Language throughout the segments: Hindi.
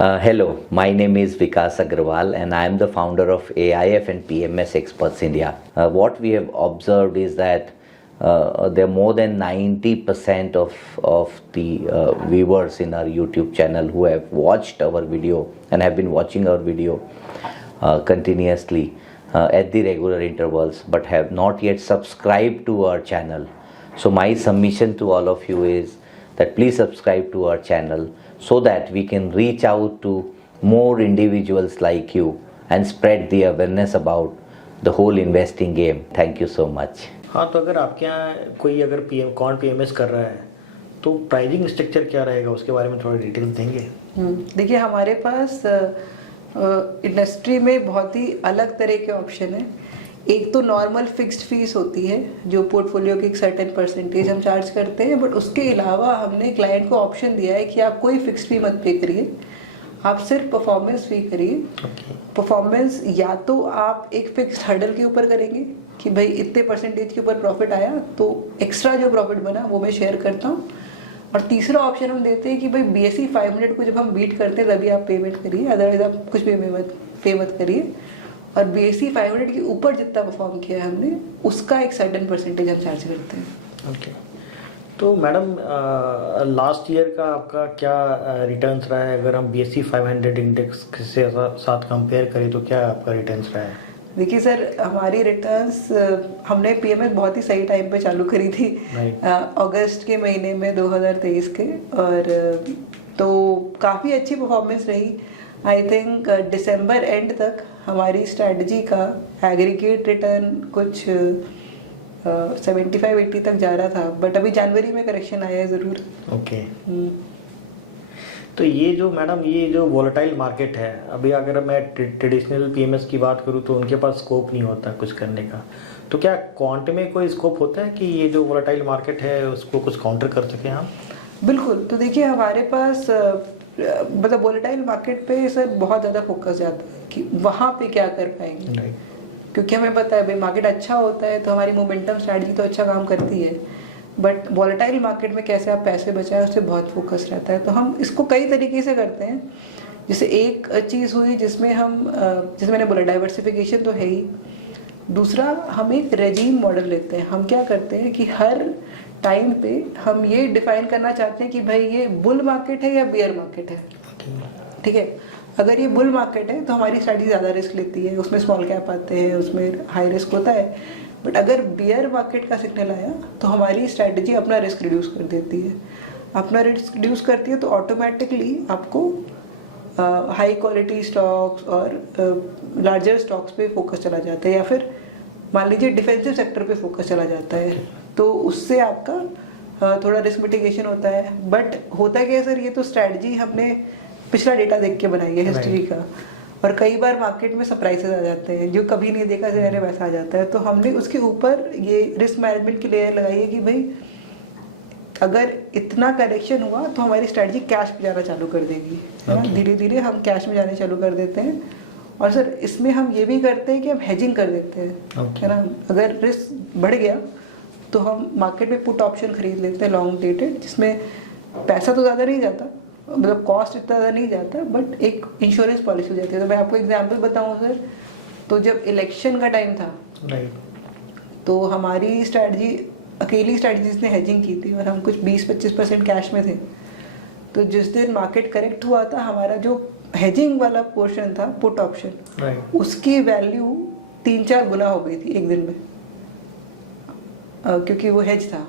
Hello, my name is Vikas Agrawal and I am the founder of AIF and PMS Experts India. What we have observed is that there are more than 90% of the viewers in our YouTube channel who have watched our video and have been watching our video continuously at the regular intervals but have not yet subscribed to our channel. So my submission to all of you is that please subscribe to our channel so that we can reach out to more individuals like you and spread the awareness about the whole investing game. Thank you so much. हाँ, तो अगर आपके यहाँ कोई अगर क्वांट पीएमएस कर रहा है तो प्राइसिंग स्ट्रक्चर क्या रहेगा, उसके बारे में थोड़ा डिटेल देंगे? देखिए, हमारे पास इंडस्ट्री में बहुत ही अलग तरह के ऑप्शन है। एक तो नॉर्मल फिक्स्ड फीस होती है जो पोर्टफोलियो की एक सर्टेन परसेंटेज हम चार्ज करते हैं, बट उसके अलावा हमने क्लाइंट को ऑप्शन दिया है कि आप कोई फिक्स्ड फी मत पे करिए, आप सिर्फ परफॉर्मेंस फी करिए। परफॉर्मेंस या तो आप एक फिक्स्ड हर्डल के ऊपर करेंगे कि भाई इतने परसेंटेज के ऊपर प्रॉफिट आया तो एक्स्ट्रा जो प्रॉफिट बना वो मैं शेयर करता हूँ, और तीसरा ऑप्शन हम देते हैं कि भाई BSE 500 को जब हम बीट करते हैं तभी आप पेमेंट करिए, अदरवाइज आप कुछ पे मत करिए। और BSE 500 के ऊपर जितना परफॉर्म किया है हमने उसका एक सर्टेन परसेंटेज हम चार्ज करते हैं। ओके, तो मैडम लास्ट ईयर का आपका क्या रिटर्न्स रहा है? अगर हम BSE 500 इंडेक्स से साथ कंपेयर करें तो क्या आपका रिटर्न्स रहा है? देखिए सर, हमारी रिटर्न्स हमने PMS बहुत ही सही टाइम पे चालू करी थी, अगस्त के महीने में 2023 के, और तो काफ़ी अच्छी परफॉर्मेंस रही। आई थिंक दिसंबर एंड तक हमारी स्ट्रैटेजी का एग्रीगेट रिटर्न कुछ 75-80 तक जा रहा था, बट अभी जनवरी में करेक्शन आया है ज़रूर। ओके, तो ये जो मैडम ये जो वोलेटाइल मार्केट है, अभी अगर मैं ट्रेडिशनल PMS की बात करूँ तो उनके पास स्कोप नहीं होता कुछ करने का, तो क्या क्वांट में कोई स्कोप होता है कि ये जो वोलेटाइल मार्केट है उसको कुछ काउंटर कर सकें हम? बिल्कुल, तो देखिए हमारे पास मतलब वोलेटाइल मार्केट पे सर बहुत ज़्यादा फोकस जाता है कि वहाँ पे क्या कर पाएंगे, क्योंकि हमें पता है भाई मार्केट अच्छा होता है तो हमारी मोमेंटम स्ट्रैटेजी तो अच्छा काम करती है, बट वॉलेटाइल मार्केट में कैसे आप पैसे बचाएं उससे बहुत फोकस रहता है। तो हम इसको कई तरीके से करते हैं। जैसे एक चीज़ हुई जिसमें जैसे मैंने बोला डाइवर्सिफिकेशन तो है ही, दूसरा हम एक रेजीम मॉडल लेते हैं। हम क्या करते हैं कि हर टाइम पे हम ये डिफाइन करना चाहते हैं कि भाई ये बुल मार्केट है या बेयर मार्केट है। ठीक है, अगर ये बुल मार्केट है तो हमारी स्ट्रैटेजी ज़्यादा रिस्क लेती है, उसमें स्मॉल कैप आते हैं, उसमें हाई रिस्क होता है। बट अगर बियर मार्केट का सिग्नल आया तो हमारी स्ट्रैटेजी अपना रिस्क रिड्यूस कर देती है। अपना रिस्क रिड्यूस करती है तो ऑटोमेटिकली आपको हाई क्वालिटी स्टॉक्स और लार्जर स्टॉक्स पे फोकस चला जाता है, या फिर मान लीजिए डिफेंसिव सेक्टर पे फोकस चला जाता है, तो उससे आपका थोड़ा रिस्क मिटिगेशन होता है। बट होता क्या है सर, ये तो स्ट्रैटेजी हमने पिछला डेटा देख के बनाई है, हिस्ट्री का, और कई बार मार्केट में सरप्राइजेस आ जाते हैं जो कभी नहीं देखा जाने वैसा आ जाता है। तो हमने उसके ऊपर ये रिस्क मैनेजमेंट की लेयर लगाई है कि भाई अगर इतना करेक्शन हुआ तो हमारी स्ट्रैटेजी कैश में जाना चालू कर देगी, है ना। धीरे धीरे हम कैश में जाने चालू कर देते हैं, और सर इसमें हम ये भी करते हैं कि हम हेजिंग कर देते हैं, है ना। अगर रिस्क बढ़ गया तो हम मार्केट में पुट ऑप्शन खरीद लेते हैं लॉन्ग डेटेड, जिसमें पैसा तो ज़्यादा नहीं जाता, मतलब कॉस्ट इतना ज़्यादा नहीं जाता, बट एक इंश्योरेंस पॉलिसी हो जाती है। तो मैं आपको एग्जांपल बताऊं सर, तो जब इलेक्शन का टाइम था तो हमारी स्ट्रैटेजी अकेली स्ट्रैटेजी जिसने हेजिंग की थी, और हम कुछ 20-25% कैश में थे, तो जिस दिन मार्केट करेक्ट हुआ था हमारा जो हेजिंग वाला पोर्शन था पुट ऑप्शन, उसकी वैल्यू 3-4 गुना हो गई थी एक दिन में, क्योंकि वो हेज था।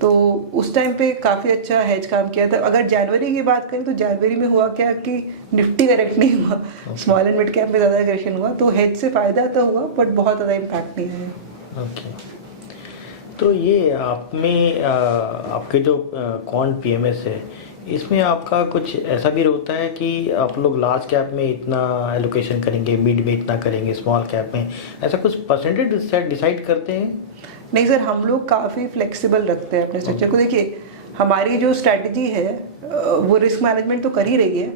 तो उस टाइम पे काफ़ी अच्छा हेज काम किया था। अगर जनवरी की बात करें तो जनवरी में हुआ क्या कि निफ्टी करेक्ट नहीं हुआ, स्मॉल एंड मिड कैप में ज़्यादा करेक्शन हुआ, तो हेज से फ़ायदा तो हुआ बट बहुत ज़्यादा इम्पैक्ट नहीं है। ओके, तो ये आप में आपके जो क्वांट PMS है, इसमें आपका कुछ ऐसा भी होता है कि आप लोग लार्ज कैप में इतना एलोकेशन करेंगे, मिड में इतना करेंगे, स्मॉल कैप में, ऐसा कुछ परसेंटेज डिसाइड करते हैं? नहीं सर, हम लोग काफ़ी फ्लेक्सिबल रखते हैं अपने स्ट्रक्चर को। देखिए हमारी जो स्ट्रैटेजी है वो रिस्क मैनेजमेंट तो कर ही रही है,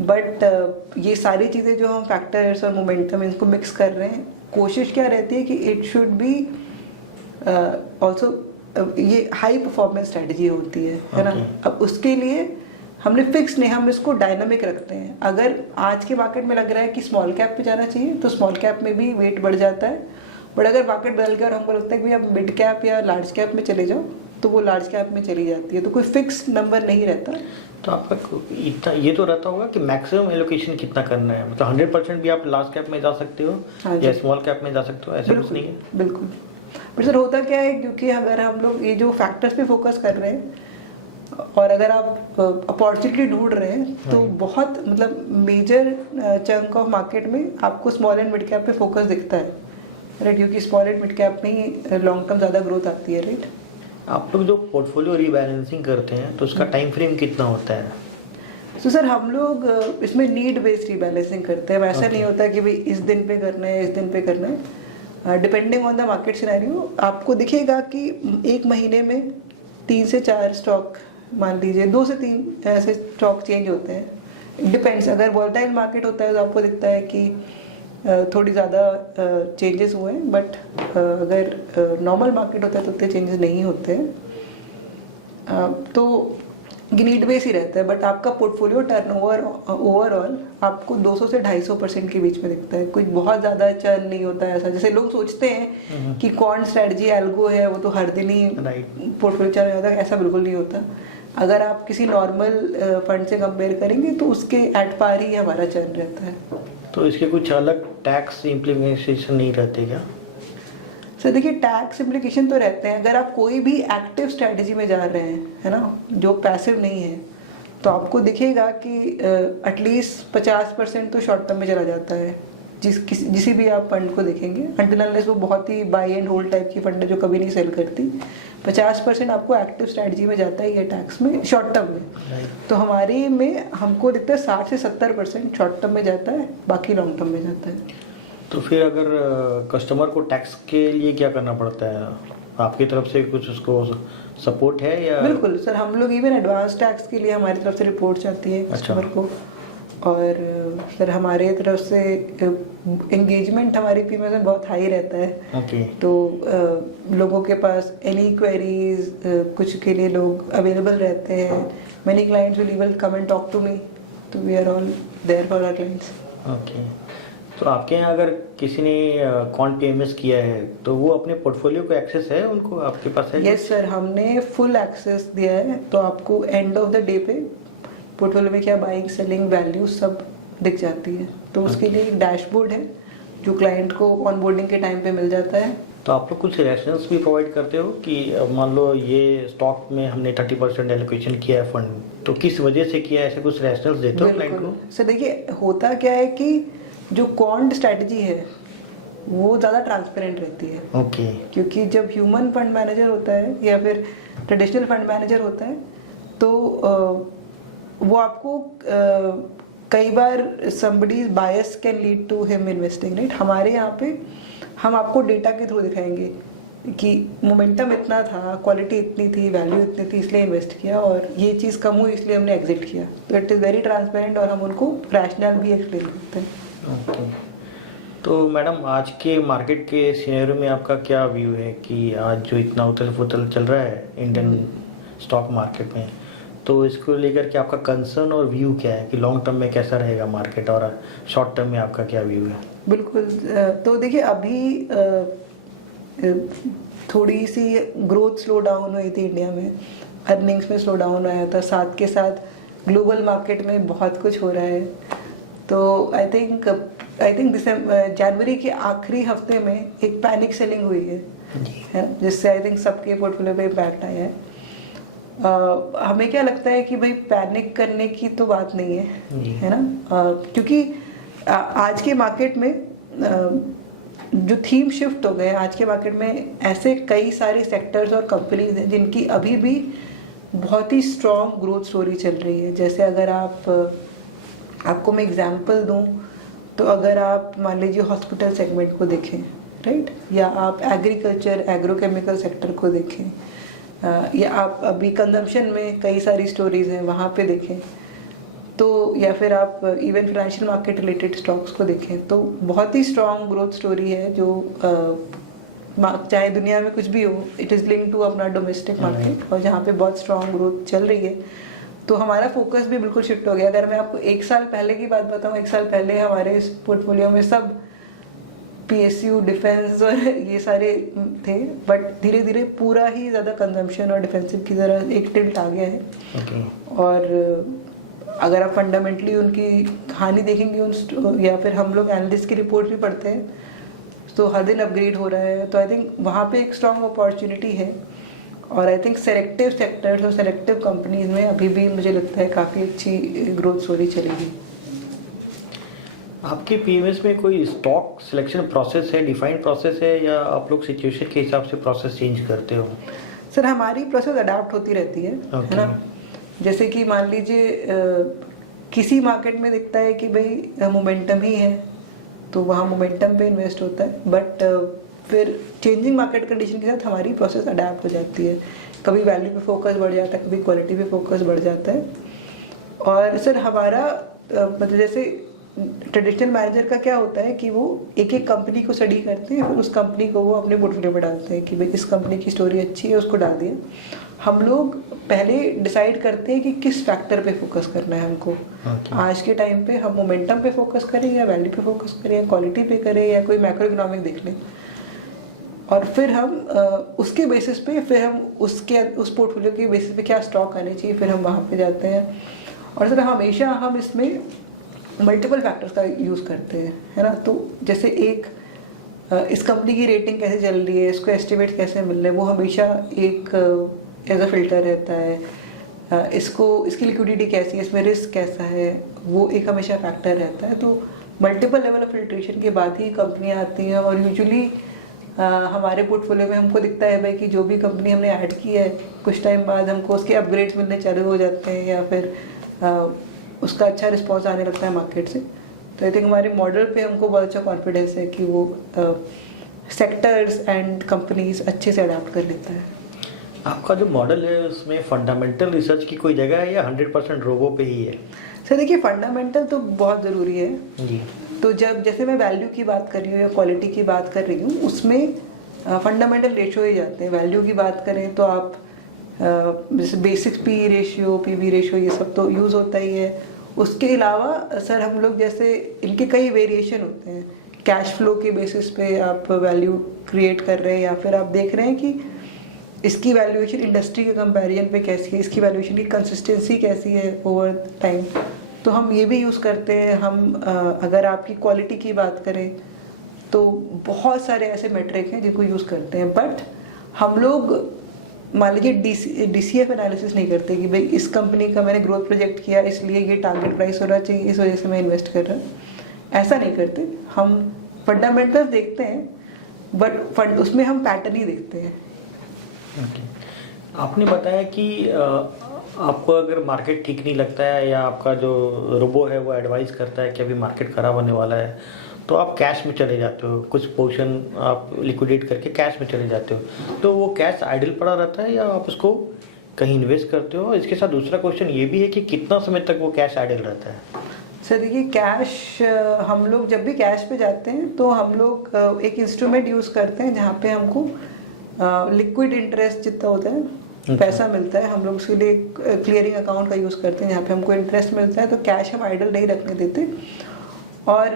बट ये सारी चीज़ें जो हम फैक्टर्स और मोमेंटम इनको मिक्स कर रहे हैं, कोशिश क्या रहती है कि इट शुड बी ऑल्सो ये हाई परफॉर्मेंस स्ट्रैटेजी होती है ना। अब उसके लिए हमने फिक्स नहीं, हम इसको डायनामिक रखते हैं। अगर आज के मार्केट में लग रहा है कि स्मॉल कैप पे जाना चाहिए तो स्मॉल कैप में भी वेट बढ़ जाता है, बट अगर मार्केट बदल गया और हमको लगता है कि आप मिड कैप या लार्ज कैप में चले जाओ तो वो लार्ज कैप में चली जाती है। तो कोई फिक्स नंबर नहीं रहता। तो आपका इतना ये तो रहता होगा कि मैक्सिमम एलोकेशन कितना करना है, मतलब 100% भी आप लार्ज कैप में जा सकते हो हाँ जी। या स्मॉल कैप में जा सकते हो, ऐसा कुछ नहीं है? बिल्कुल। बट सर होता क्या है, क्योंकि अगर हम लोग ये जो फैक्टर्स पे फोकस कर रहे हैं और अगर आप अपॉर्चुनिटी ढूंढ रहे हैं तो बहुत मतलब मेजर चंक ऑफ मार्केट में आपको स्मॉल एंड मिड कैप पे फोकस दिखता है, राइट? क्योंकि स्मॉल एंड मिड कैप में ही लॉन्ग टर्म ज़्यादा ग्रोथ आती है, राइट? आप लोग जो पोर्टफोलियो रीबैलेंसिंग करते हैं तो उसका टाइम फ्रेम कितना होता है? तो सर हम लोग इसमें नीड बेस्ड रीबैलेंसिंग करते हैं। ऐसा नहीं होता कि भाई इस दिन पे करना है, इस दिन पे करना है। Depending on the market scenario आपको दिखेगा कि एक महीने में 3 से 4 स्टॉक, मान लीजिए 2 से 3 ऐसे स्टॉक चेंज होते हैं। डिपेंड्स, अगर वॉलेटाइल मार्केट होता है तो आपको दिखता है कि थोड़ी ज़्यादा चेंजेस हुए हैं, बट अगर नॉर्मल मार्केट होता है तो उतने चेंजेस नहीं होते हैं। तो नीड बेस ही रहता है, बट आपका पोर्टफोलियो टर्नओवर ओवरऑल आपको 200 से 250% के बीच में दिखता है। कुछ बहुत ज़्यादा चर्न नहीं होता है ऐसा, जैसे लोग सोचते हैं कि कौन स्ट्रेटजी एल्गो है वो तो हर दिन ही पोर्टफोलियो चल जाता है। ऐसा बिल्कुल नहीं होता। अगर आप किसी नॉर्मल फंड से कंपेयर करेंगे तो उसके एट पार ही हमारा चर्न रहता है। तो इसके कुछ अलग टैक्स इम्प्लीमेंटेशन नहीं रहते क्या? सर देखिए, टैक्स इम्प्लीकेशन तो रहते हैं। अगर आप कोई भी एक्टिव स्ट्रेटजी में जा रहे हैं, है ना, जो पैसिव नहीं है, तो आपको दिखेगा कि एटलीस्ट 50% तो शॉर्ट टर्म में चला जाता है जिसी भी आप फंड को देखेंगे, अनटिल अनलेस वो बहुत ही बाई एंड होल्ड टाइप की फंड है जो कभी नहीं सेल करती। 50% आपको एक्टिव स्ट्रेटजी में जाता है ये टैक्स में, शॉर्ट टर्म में। तो हमारी में हमको दिखता है 60 से 70% शॉर्ट टर्म में जाता है, बाकी लॉन्ग टर्म में जाता है। तो फिर अगर कस्टमर को टैक्स के लिए क्या करना पड़ता है? आपकी तरफ से कुछ उसको सपोर्ट है या? बिल्कुल सर, हम लोग इवन एडवांस टैक्स के लिए हमारी तरफ से रिपोर्ट आती है कस्टमर को। और सर हमारे तरफ से एंगेजमेंट हमारी पीएमएस में बहुत हाई रहता है। तो लोगों के पास एनी क्वेरीज कुछ के लिए लोग अवेलेबल रहते हैं। Many clients will even come and talk to me, तो we are all there for our clients. Okay. तो आपके यहाँ अगर किसी ने कॉन्ट पीएमएस किया है तो वो अपने पोर्टफोलियो को एक्सेस है उनको, आपके पास है? यस सर, हमने फुल एक्सेस दिया है। तो आपको एंड ऑफ द डे पे पोर्टफोलियो में क्या बाइंग, सेलिंग, वैल्यू सब दिख जाती है। तो उसके लिए एक डैशबोर्ड है जो क्लाइंट को ऑनबोर्डिंग के टाइम पे मिल जाता है। तो आप लोग कुछ रेफरेंस भी प्रोवाइड करते हो कि मान लो ये स्टॉक में हमने 30% एलोकेशन किया है फंड, तो किस वजह से किया है, ऐसे कुछ रेफरेंस देते हो क्लाइंट को? सर देखिए, होता क्या है कि जो क्वांट स्ट्रेटजी है वो ज़्यादा ट्रांसपेरेंट रहती है। ओके। क्योंकि जब ह्यूमन फंड मैनेजर होता है या फिर ट्रेडिशनल फंड मैनेजर होता है तो वो आपको कई बार somebody's bias can lead to him investing, right? हमारे यहाँ पे हम आपको डेटा के थ्रू दिखाएंगे कि मोमेंटम इतना था, क्वालिटी इतनी थी, वैल्यू इतनी थी, इसलिए इन्वेस्ट किया, और ये चीज़ कम हुई इसलिए हमने एग्जिट किया। तो इट इज़ वेरी ट्रांसपेरेंट और हम उनको रैशनल भी एक्सप्लेन करते हैं। ओके। तो मैडम, आज के मार्केट के सिनेरियो में आपका क्या व्यू है कि आज जो इतना उथल पुथल चल रहा है इंडियन स्टॉक मार्केट में, तो इसको लेकर के आपका कंसर्न और व्यू क्या है कि लॉन्ग टर्म में कैसा रहेगा मार्केट, और शॉर्ट टर्म में आपका क्या व्यू है? बिल्कुल। तो देखिए, अभी थोड़ी सी ग्रोथ स्लो डाउन हुई थी इंडिया में, अर्निंग्स में स्लो डाउन आया था, साथ के साथ ग्लोबल मार्केट में बहुत कुछ हो रहा है। तो आई थिंक जनवरी के आखिरी हफ्ते में एक पैनिक सेलिंग हुई है, जिससे आई थिंक सबके पोर्टफोलियो पे इम्पैक्ट आया है। हमें क्या लगता है कि भाई पैनिक करने की तो बात नहीं है ना? क्योंकि आज के मार्केट में जो थीम शिफ्ट हो गए, आज के मार्केट में ऐसे कई सारे सेक्टर्स और कंपनीज हैं जिनकी अभी भी बहुत ही स्ट्रॉन्ग ग्रोथ स्टोरी चल रही है। जैसे अगर आपको मैं एग्जांपल दूं तो अगर आप मान लीजिए हॉस्पिटल सेगमेंट को देखें, राइट, या आप एग्रीकल्चर एग्रोकेमिकल सेक्टर को देखें, या आप अभी कंजम्पशन में कई सारी स्टोरीज हैं वहाँ पे देखें, तो या फिर आप even financial market related stocks को देखें, तो बहुत ही स्ट्रॉन्ग ग्रोथ स्टोरी है जो चाहे दुनिया में कुछ भी हो, इट इज़ लिंक टू अपना डोमेस्टिक मार्केट, और जहाँ पे बहुत स्ट्रॉन्ग ग्रोथ चल रही है। तो हमारा फोकस भी बिल्कुल शिफ्ट हो गया। अगर मैं आपको 1 साल पहले की बात बताऊं, 1 साल पहले हमारे इस पोर्टफोलियो में सब PSU, डिफेंस और ये सारे थे, बट धीरे धीरे पूरा ही ज़्यादा कंजम्पशन और डिफेंसिव की तरह एक टिल्ट आ गया है। और अगर आप फंडामेंटली उनकी कहानी देखेंगे या फिर हम लोग एनालिस्ट की रिपोर्ट भी पढ़ते हैं तो हर दिन अपग्रेड हो रहा है। तो आई थिंक वहाँ पे एक स्ट्रॉन्ग अपॉर्चुनिटी है। और आई थिंक सेलेक्टिव सेक्टर्स और सेलेक्टिव कंपनीज में अभी भी मुझे लगता है काफ़ी अच्छी ग्रोथ स्टोरी चलेगी। आपके पीएमएस में कोई स्टॉक सिलेक्शन प्रोसेस है, डिफाइंड प्रोसेस है, या आप लोग सिचुएशन के हिसाब से प्रोसेस चेंज करते हो? सर हमारी प्रोसेस अडाप्ट होती रहती है ना। जैसे कि मान लीजिए किसी मार्केट में दिखता है कि भाई मोमेंटम ही है तो वहाँ मोमेंटम पे इन्वेस्ट होता है, बट फिर चेंजिंग मार्केट कंडीशन के साथ हमारी प्रोसेस अडेप्ट हो जाती है। कभी वैल्यू पे फोकस बढ़ जाता है, कभी क्वालिटी पे फोकस बढ़ जाता है। और सर हमारा मतलब जैसे ट्रेडिशनल मैनेजर का क्या होता है कि वो एक एक कंपनी को स्टडी करते हैं, फिर उस कंपनी को वो अपने पोर्टफोलियो में डालते हैं कि भाई इस कंपनी की स्टोरी अच्छी है, उसको डाल दिया। हम लोग पहले डिसाइड करते हैं कि किस फैक्टर पे फोकस करना है हमको। आज के टाइम पे हम मोमेंटम पे फोकस करें या वैल्यू पे फोकस करें या क्वालिटी पे करें या कोई मैक्रो इकोनॉमिक देख लें, और फिर हम उसके बेसिस पे फिर हम उस पोर्टफोलियो के बेसिस पे क्या स्टॉक आने चाहिए, फिर हम वहाँ पे जाते हैं। और सर हमेशा हम इसमें मल्टीपल फैक्टर्स का यूज़ करते हैं, है ना। तो जैसे एक इस कंपनी की रेटिंग कैसे चल रही है, इसको एस्टिमेट कैसे मिल रहे हैं, वो हमेशा एक एज अ फिल्टर रहता है। इसकी लिक्विडिटी कैसी है, इसमें रिस्क कैसा है, वो एक हमेशा फैक्टर रहता है। तो मल्टीपल लेवल ऑफ फिल्ट्रेशन के बाद ही कंपनियाँ आती हैं। और यूजुअली हमारे पोर्टफोलियो में हमको दिखता है भाई कि जो भी कंपनी हमने ऐड की है कुछ टाइम बाद हमको उसके अपग्रेड्स मिलने चालू हो जाते हैं या फिर उसका अच्छा रिस्पॉन्स आने लगता है मार्केट से। तो आई थिंक हमारे मॉडल पे हमको बहुत अच्छा कॉन्फिडेंस है कि वो सेक्टर्स एंड कंपनीज अच्छे से अडाप्ट कर लेता है। आपका जो मॉडल है उसमें फंडामेंटल रिसर्च की कोई जगह है या 100% रोबो पे ही है? सर देखिए फंडामेंटल तो बहुत ज़रूरी है जी। तो जब जैसे मैं वैल्यू की बात कर रही हूँ या क्वालिटी की बात कर रही हूँ उसमें फंडामेंटल रेशियो ही जाते हैं। वैल्यू की बात करें तो आप जैसे basic P ratio, PB ratio, ये सब तो यूज़ होता ही है। उसके अलावा सर हम लोग जैसे इनके कई वेरिएशन होते हैं। कैश फ्लो के बेसिस पे आप वैल्यू क्रिएट कर रहे हैं या फिर आप देख रहे हैं कि इसकी वैल्यूएशन इंडस्ट्री के कंपैरिजन पे कैसी है, इसकी वैल्यूएशन की कंसिस्टेंसी कैसी है ओवर टाइम, तो हम ये भी यूज़ करते हैं। हम अगर आपकी क्वालिटी की बात करें तो बहुत सारे ऐसे मेट्रिक हैं जिनको यूज़ करते हैं, बट हम लोग मान लीजिए DCF एनालिसिस नहीं करते कि भाई इस कंपनी का मैंने ग्रोथ प्रोजेक्ट किया इसलिए ये टारगेट प्राइस होना चाहिए, इस वजह से मैं इन्वेस्ट कर रहा हूँ। ऐसा नहीं करते, हम फंडामेंटल्स देखते हैं बट उसमें हम पैटर्न ही देखते हैं। आपने बताया कि आपको अगर मार्केट ठीक नहीं लगता है या आपका जो रोबो है वो एडवाइस करता है कि अभी मार्केट खराब होने वाला है तो आप कैश में चले जाते हो, कुछ पोर्शन आप लिक्विडेट करके कैश में चले जाते हो। तो वो कैश आइडल पड़ा रहता है या आप उसको कहीं इन्वेस्ट करते हो? इसके साथ दूसरा क्वेश्चन ये भी है कि कितना समय तक वो कैश आइडल रहता है? सर देखिए कैश, हम लोग जब भी कैश पे जाते हैं तो हम लोग एक इंस्ट्रूमेंट यूज़ करते हैं जहाँ पे हमको लिक्विड इंटरेस्ट जितना होता है पैसा मिलता है। हम लोग उसके लिए क्लियरिंग अकाउंट का यूज़ करते हैं जहाँ पे हमको इंटरेस्ट मिलता है। तो कैश हम आइडल नहीं रखने देते और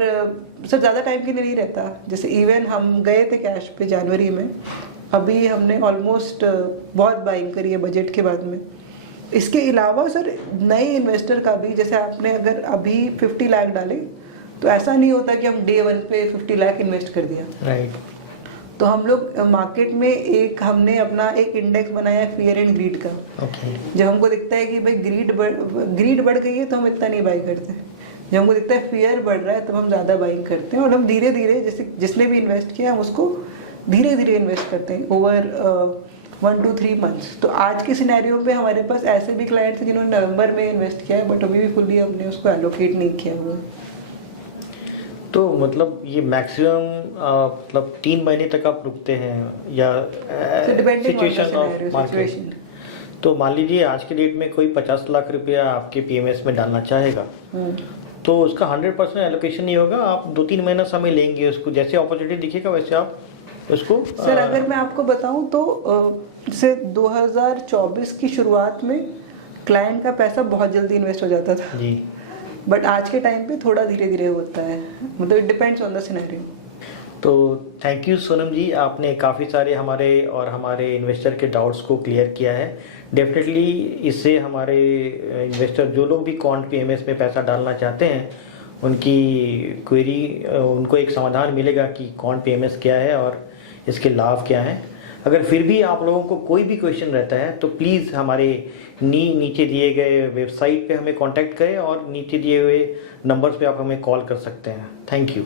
सर ज़्यादा टाइम के लिए नहीं रहता। जैसे इवन हम गए थे कैश पे जनवरी में, अभी हमने ऑलमोस्ट बहुत बाइंग करी है बजट के बाद में। इसके अलावा सर नए इन्वेस्टर का भी, जैसे आपने अगर अभी 50 लाख डाले तो ऐसा नहीं होता कि हम डे 1 पे 50 लाख इन्वेस्ट कर दिया। राइट। तो हम लोग मार्केट में हमने अपना एक इंडेक्स बनाया है फियर एंड ग्रीड का। जब हमको दिखता है कि भाई ग्रीड बढ़ गई है तो हम इतना नहीं बाई करते। जब हमको दिखता है फियर बढ़ रहा है तब हम ज़्यादा बाइंग करते हैं और हम धीरे धीरे, जैसे जिसने भी इन्वेस्ट किया हम उसको धीरे धीरे इन्वेस्ट करते हैं ओवर 1 to 3 मंथ्स। तो आज के सिनेरियो पे हमारे पास ऐसे भी क्लाइंट्स हैं जिन्होंने नवंबर में इन्वेस्ट किया है बट अभी भी फुल्ली हमने उसको एलोकेट नहीं किया हुआ है। तो मतलब ये मैक्सिमम मतलब 3 महीने तक आप रुकते हैं या सिचुएशन ऑफ मार्केट? तो मान लीजिए आज के डेट में कोई 50 लाख रुपया आपके पीएमएस में डालना चाहेगा तो उसका 100% एलोकेशन नहीं होगा, आप 2-3 महीना समय लेंगे उसको, जैसे अपॉर्चुनिटी दिखेगा वैसे आप उसको। सर अगर मैं आपको बताऊं तो जैसे 2024 की शुरुआत में क्लाइंट का पैसा बहुत जल्दी इन्वेस्ट हो जाता था, जी। बट आज के टाइम पे थोड़ा धीरे धीरे होता है, मतलब it depends on the scenario. तो थैंक यू सोनम जी, आपने काफ़ी सारे हमारे और हमारे इन्वेस्टर के डाउट्स को क्लियर किया है। डेफिनेटली इससे हमारे इन्वेस्टर जो लोग भी क्वांट पीएमएस में पैसा डालना चाहते हैं उनकी क्वेरी, उनको एक समाधान मिलेगा कि क्वांट पीएमएस क्या है और इसके लाभ क्या हैं। अगर फिर भी आप लोगों को कोई भी क्वेश्चन रहता है तो प्लीज़ हमारे नीचे दिए गए वेबसाइट पे हमें कांटेक्ट करें और नीचे दिए हुए नंबर्स पे आप हमें कॉल कर सकते हैं। Thank you.